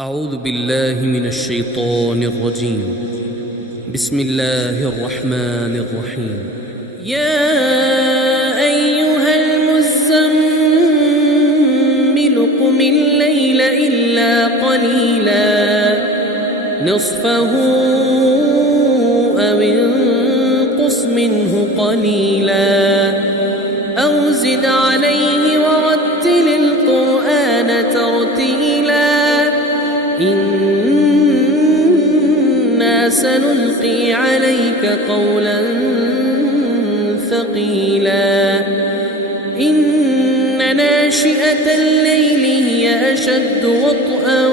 أعوذ بالله من الشيطان الرجيم. بسم الله الرحمن الرحيم. يا أيها المزمل قم الليل إلا قليلا نصفه أو انقص منه قليلا أو زد عليه ورتل القرآن ترتيلا إنا سنلقي عليك قولا ثقيلا إن ناشئة الليل هي أشد وطئا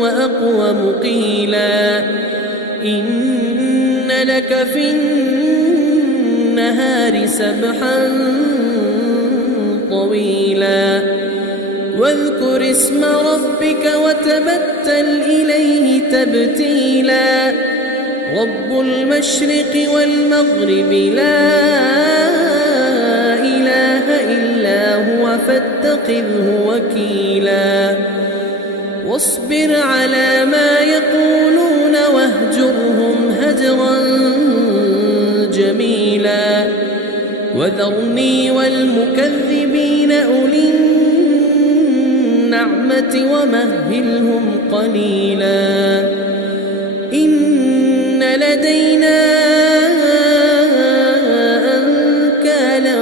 وأقوم قيلا إن لك في النهار سبحا طويلا واذكر اسم ربك وتبتل إليه تبتيلا رب المشرق والمغرب لا إله إلا هو فاتخذه وكيلا واصبر على ما يقولون واهجرهم هجرا جميلا وذرني والمكذبين أولي النعمة ومهلهم قليلا إن لدينا أنكالا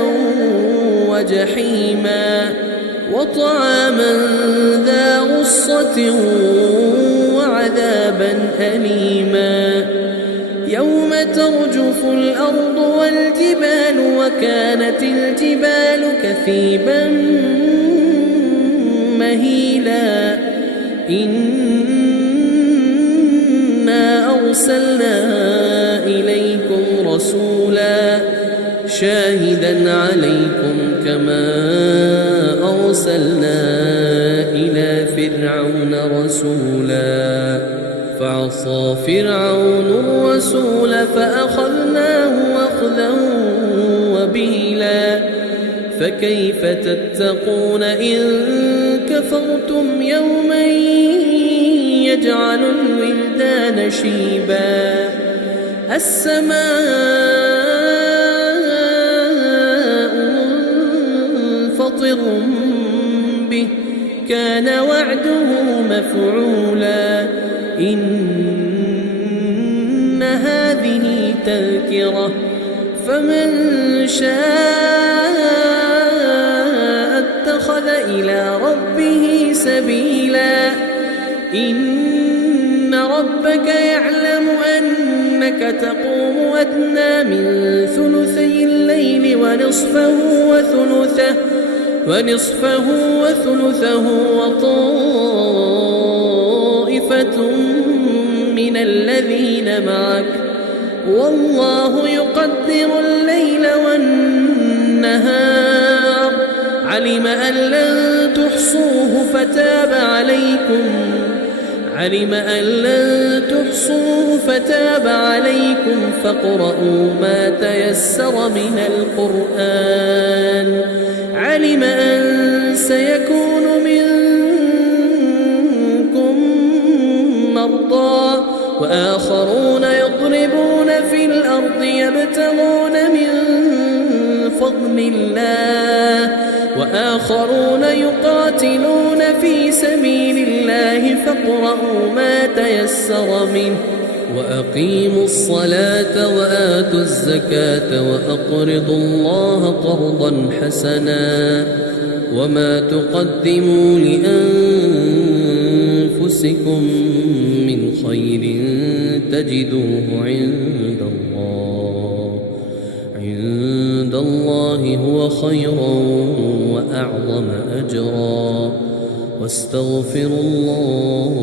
وجحيما وطعاما ذا غصة وعذابا أليما يوم ترجف الأرض والجبال وكانت الجبال كثيبا مهيلا إنا أرسلنا إليكم رسولا شاهدا عليكم كما أرسلنا إلى فرعون رسولا فعصى فرعون الرسول فأخذناه أخذا وبيلا فكيف تتقون إن كفرتم يوما يجعل الولدان شيبا السماء منفطر به كان وعده مفعولا إن هذه تذكرة فمن شاء اتخذ إلى ربه سبيلا إن ربك يعلم أنك تقوم أدنى من ثلثي الليل ونصفه وثلثه وطائفة من الذين معك والله يقدر الليل والنهار علم أن لن تحصوه فتاب عليكم فاقرؤوا ما تيسر من القرآن علم أن سيكون منكم مرضى وآخرون يضربون في الأرض يبتغون من فضل الله وآخرون يقاتلون في سبيل الله فاقرؤوا ما تيسر منه وأقيموا الصلاة وآتوا الزكاة وأقرضوا الله قرضا حسنا وما تقدموا لأنفسكم من خير تجدوه عند الله هو خيرا وأعظم أجرا واستغفروا الله